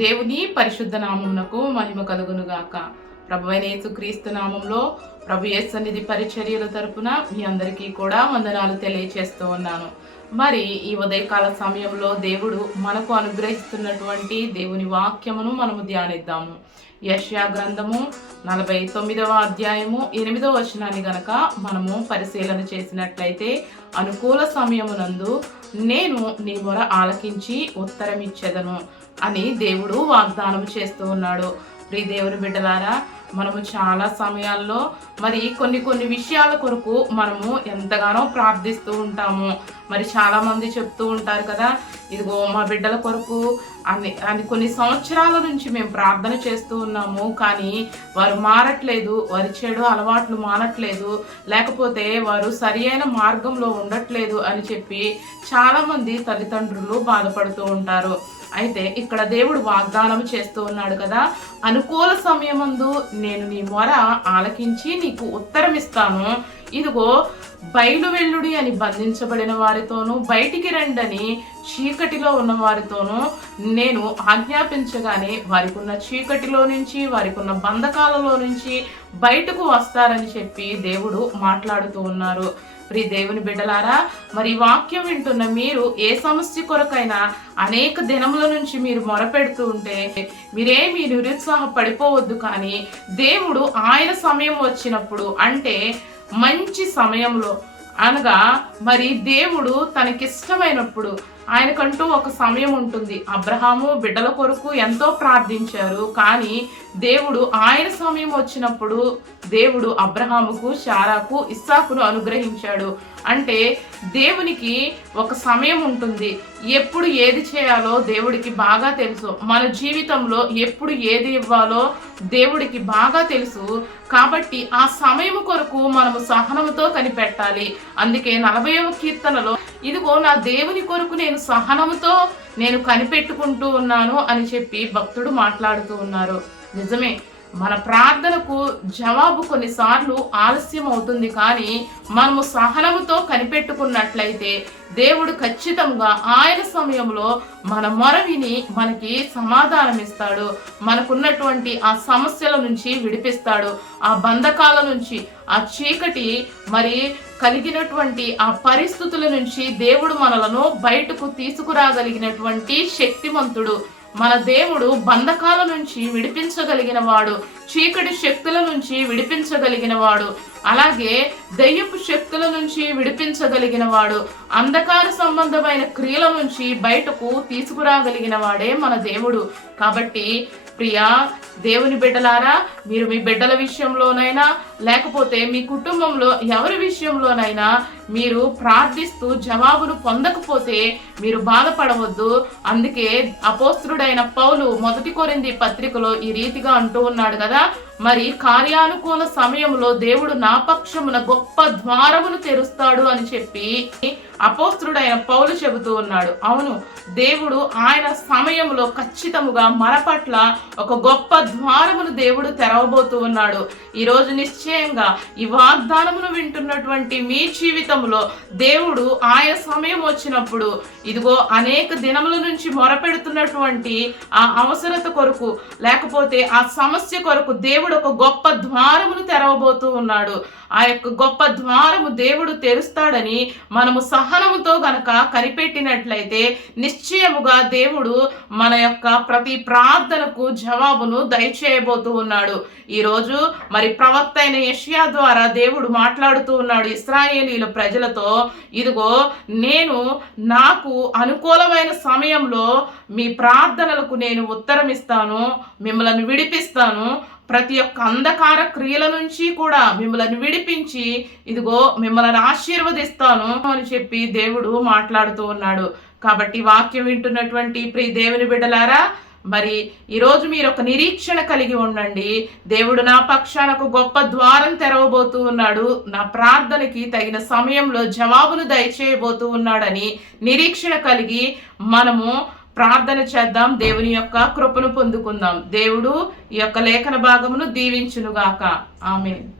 దేవుని పరిశుద్ధ నామమునకు మహిమ కలుగునుగాక. ప్రభువైన యేసుక్రీస్తు నామంలో ప్రభు యేసు సన్నిధి పరిచర్యల తరపున మీ అందరికీ కూడా వందనాలు తెలియచేస్తూ ఉన్నాను. మరి ఈ ఉదయకాల సమయంలో దేవుడు మనకు అనుగ్రహిస్తున్నటువంటి దేవుని వాక్యమును మనము ధ్యానిద్దాము. యెషయా గ్రంథము 49వ అధ్యాయము 8వ వచనాన్ని గనక మనము పరిశీలన చేసినట్లయితే, అనుకూల సమయమునందు నేను నీ మొర ఆలకించి ఉత్తరమిచ్చెదను అని దేవుడు వాగ్దానం చేస్తూ ఉన్నాడు. ప్రియ దేవుని బిడ్డలారా, మనము చాలా సమయాల్లో మరి కొన్ని విషయాల కొరకు మనము ఎంతగానో ప్రార్థిస్తూ ఉంటాము. మరి చాలా మంది చెప్తూ ఉంటారు కదా, ఇదిగో మా బిడ్డల కొరకు అని కొన్ని సంవత్సరాల నుంచి మేము ప్రార్థన చేస్తూ ఉన్నాము, కానీ వారు మారట్లేదు, వారి చెడు అలవాట్లు మానట్లేదు, లేకపోతే వారు సరి అయిన మార్గంలో ఉండట్లేదు అని చెప్పి చాలామంది తల్లిదండ్రులు బాధపడుతూ ఉంటారు. అయితే ఇక్కడ దేవుడు వాగ్దానం చేస్తూ ఉన్నాడు కదా, అనుకూల సమయమందు నేను నీ మొర ఆలకించి నీకు ఉత్తరం ఇస్తాను. ఇదిగో బయలు వెల్లుడి అని బంధించబడిన వారితోనూ, బయటికి రండని చీకటిలో ఉన్న వారితోనూ నేను ఆజ్ఞాపించగానే వారికి ఉన్న చీకటిలో నుంచి, వారికి ఉన్న బంధకాలలో నుంచి బయటకు వస్తారని చెప్పి దేవుడు మాట్లాడుతూ ఉన్నారు. ప్రియ దేవుని బిడ్డలారా, మరి వాక్యం వింటున్న మీరు ఏ సమస్య కొరకైనా అనేక దినముల నుంచి మీరు మొరపెడుతూ ఉంటే మీరేమీ నిరుత్సాహపడిపోవద్దు. కానీ దేవుడు ఆయన సమయం వచ్చినప్పుడు, అంటే మంచి సమయంలో, అనగా మరి దేవుడు తనకిష్టమైనప్పుడు, ఆయనకంటూ ఒక సమయం ఉంటుంది. అబ్రహాము బిడ్డల కొరకు ఎంతో ప్రార్థించారు, కానీ దేవుడు ఆయన సమయం వచ్చినప్పుడు దేవుడు అబ్రహాముకు, శారాకు, ఇస్సాకును అనుగ్రహించాడు. అంటే దేవునికి ఒక సమయం ఉంటుంది. ఎప్పుడు ఏది చేయాలో దేవుడికి బాగా తెలుసు. మన జీవితంలో ఎప్పుడు ఏది ఇవ్వాలో దేవుడికి బాగా తెలుసు. కాబట్టి ఆ సమయం కొరకు మనము సహనముతో కనిపెట్టాలి. అందుకే 40వ కీర్తనలో, ఇదిగో నా దేవుని కొరకు నేను సహనముతో నేను కనిపెట్టుకుంటూ ఉన్నాను అని చెప్పి భక్తుడు మాట్లాడుతూ ఉన్నారు. నిజమే, మన ప్రార్థనకు జవాబు కొన్నిసార్లు ఆలస్యం అవుతుంది, కానీ మనము సహనముతో కనిపెట్టుకున్నట్లయితే దేవుడు ఖచ్చితంగా ఆయన సమయంలో మన మొర విని మనకి సమాధానం ఇస్తాడు. మనకున్నటువంటి ఆ సమస్యల నుంచి విడిపిస్తాడు. ఆ బంధకాల నుంచి, ఆ చీకటి మరి కలిగినటువంటి ఆ పరిస్థితుల నుంచి దేవుడు మనలను బయటకు తీసుకురాగలిగినటువంటి శక్తిమంతుడు. మన దేవుడు బంధకాల నుంచి విడిపించగలిగిన వాడు, చీకటి శక్తుల నుంచి విడిపించగలిగిన వాడు, అలాగే దయ్యపు శక్తుల నుంచి విడిపించగలిగిన వాడు, అంధకార సంబంధమైన క్రియల నుంచి బయటకు తీసుకురాగలిగిన వాడే మన దేవుడు. కాబట్టి ప్రియా దేవుని బిడ్డలారా, మీరు మీ బిడ్డల విషయంలోనైనా, లేకపోతే మీ కుటుంబంలో ఎవరి విషయంలోనైనా మీరు ప్రార్థిస్తూ జవాబును పొందకపోతే మీరు బాధపడవద్దు. అందుకే అపోస్తలుడైన పౌలు 1 కొరింథీ పత్రికలో ఈ రీతిగా అంటూ ఉన్నాడు కదా, మరి కార్యానుకూల సమయంలో దేవుడు నా పక్షమున గొప్ప ద్వారమును తెరుస్తాడు అని చెప్పి అపోస్తలుడైన పౌలు చెబుతూ ఉన్నాడు. అవును, దేవుడు ఆయన సమయంలో ఖచ్చితముగా మన పట్ల ఒక గొప్ప ద్వారమును దేవుడు తెరవబోతూ ఉన్నాడు. ఈరోజు నిశ్చయంగా ఈ వాగ్దానమును వింటున్నటువంటి మీ జీవితంలో దేవుడు ఆయన సమయం వచ్చినప్పుడు, ఇదిగో అనేక దినముల నుంచి మొరపెడుతున్నటువంటి ఆ అవసరత కొరకు, లేకపోతే ఆ సమస్య కొరకు దేవుడు ఒక గొప్ప ద్వారమును తెరవబోతూ ఉన్నాడు. ఆ యొక్క గొప్ప ద్వారము దేవుడు తెరుస్తాడని మనము సహనముతో గనక కనిపెట్టినట్లయితే నిశ్చయముగా దేవుడు మన యొక్క ప్రతి ప్రార్థనకు జవాబును దయచేయబోతూ ఉన్నాడు. ఈరోజు మరి ప్రవక్త అయిన యెషయా ద్వారా దేవుడు మాట్లాడుతూ ఉన్నాడు ఇశ్రాయేలీల ప్రజలతో, ఇదిగో నేను నాకు అనుకూలమైన సమయంలో మీ ప్రార్థనలకు నేను ఉత్తరం ఇస్తాను, మిమ్మల్ని విడిపిస్తాను, ప్రతి ఒక్క అంధకార క్రియల నుంచి కూడా మిమ్మల్ని విడిపించి ఇదిగో మిమ్మల్ని ఆశీర్వదిస్తాను అని చెప్పి దేవుడు మాట్లాడుతూ ఉన్నాడు. కాబట్టి వాక్యం వింటున్నటువంటి ప్రియ దేవుని బిడ్డలారా, మరి ఈరోజు మీరు ఒక నిరీక్షణ కలిగి ఉండండి. దేవుడు నా పక్షానకు గొప్ప ద్వారం తెరవబోతూ ఉన్నాడు, నా ప్రార్థనకి తగిన సమయంలో జవాబును దయచేయబోతూ ఉన్నాడని నిరీక్షణ కలిగి మనము ప్రార్థన చేద్దాం. దేవుని యొక్క కృపను పొందుకుందాం. దేవుడు ఈ యొక్క లేఖన భాగమును దీవించునుగాక. ఆమేన్.